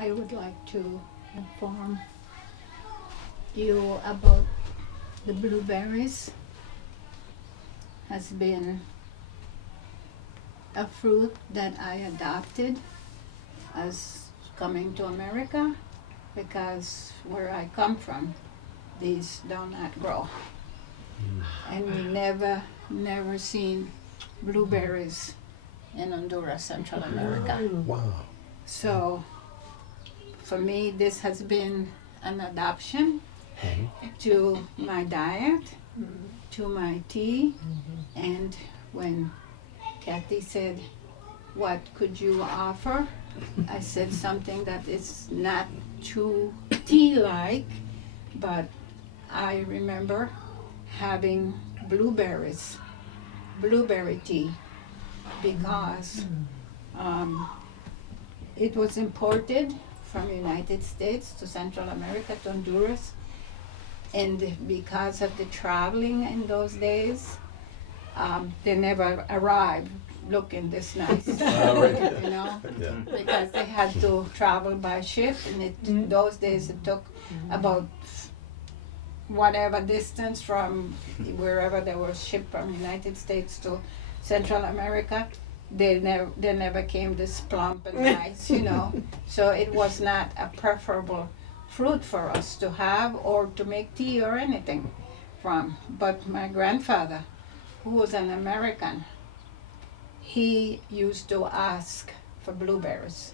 I would like to inform you about the blueberries. Has been a fruit that I adopted as coming to America because where I come from, these do not grow. And we never seen blueberries in Honduras, Central America. Wow. So for me, this has been an adoption to my diet, to my tea, and when Kathy said, "What could you offer?" I said something that is not too tea-like, but I remember having blueberry tea, because it was imported from United States to Central America, to Honduras, and because of the traveling in those days, they never arrived looking this nice, Right. you know, Yeah. because they had to travel by ship, and those days it took about whatever distance from wherever they were shipped from United States to Central America. They never came this plump and nice, you know. So it was not a preferable fruit for us to have or to make tea or anything from. But my grandfather, who was an American, he used to ask for blueberries.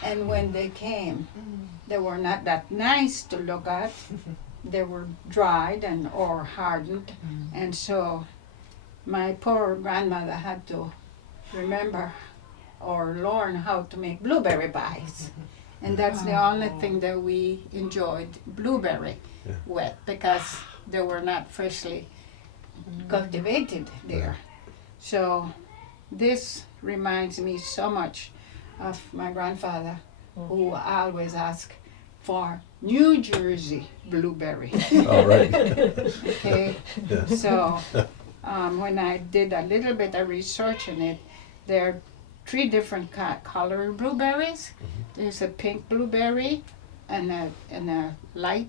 And when they came, they were not that nice to look at. They were dried and or hardened. And so my poor grandmother had to remember or learn how to make blueberry pies. And that's the only thing that we enjoyed blueberry with, because they were not freshly cultivated there. So this reminds me so much of my grandfather, who always asked for New Jersey blueberry. All right. Okay, Yeah. so when I did a little bit of research on it, there are 3 different colored blueberries. There's a pink blueberry, and a light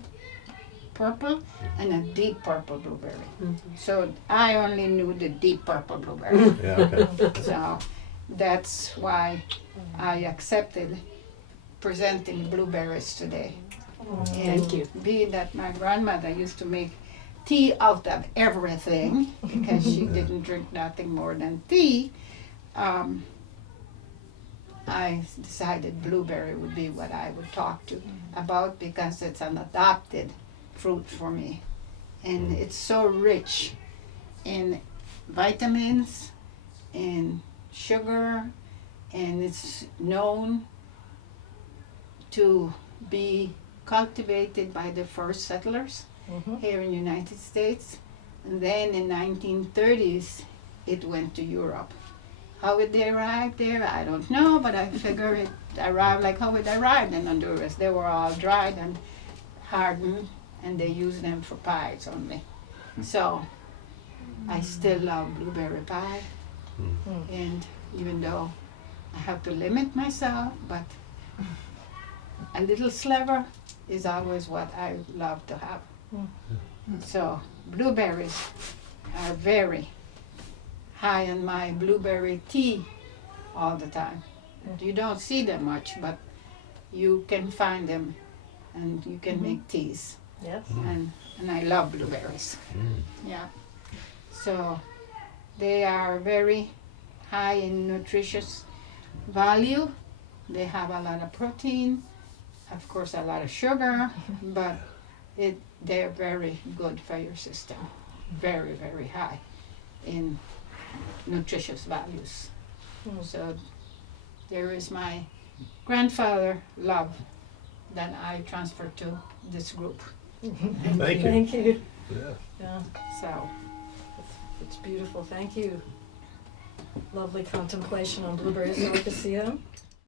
purple, and a deep purple blueberry. So I only knew the deep purple blueberry. Yeah, okay. So that's why I accepted presenting blueberries today. And Thank you. being that my grandmother used to make tea out of everything, because she didn't drink nothing more than tea, I decided blueberry would be what I would talk to about, because it's an adopted fruit for me. And it's so rich in vitamins, in sugar, and it's known to be cultivated by the first settlers here in the United States. And then in 1930s, it went to Europe. How it they arrived there, I don't know, but I figure it arrived like how it arrived in Honduras. They were all dried and hardened, and they used them for pies only. So I still love blueberry pie, and even though I have to limit myself, but a little sliver is always what I love to have. So blueberries are very high on my blueberry tea all the time. You don't see them much, but you can find them, and you can make teas. Yes. And I love blueberries. Yeah. So they are very high in nutritious value. They have a lot of protein, of course a lot of sugar, but they're very good for your system. Very, very high in nutritious values. So there is my grandfather love that I transferred to this group. Thank you. Thank you. Yeah. Yeah, So it's beautiful. Thank you. Lovely contemplation on blueberries, Delicacia.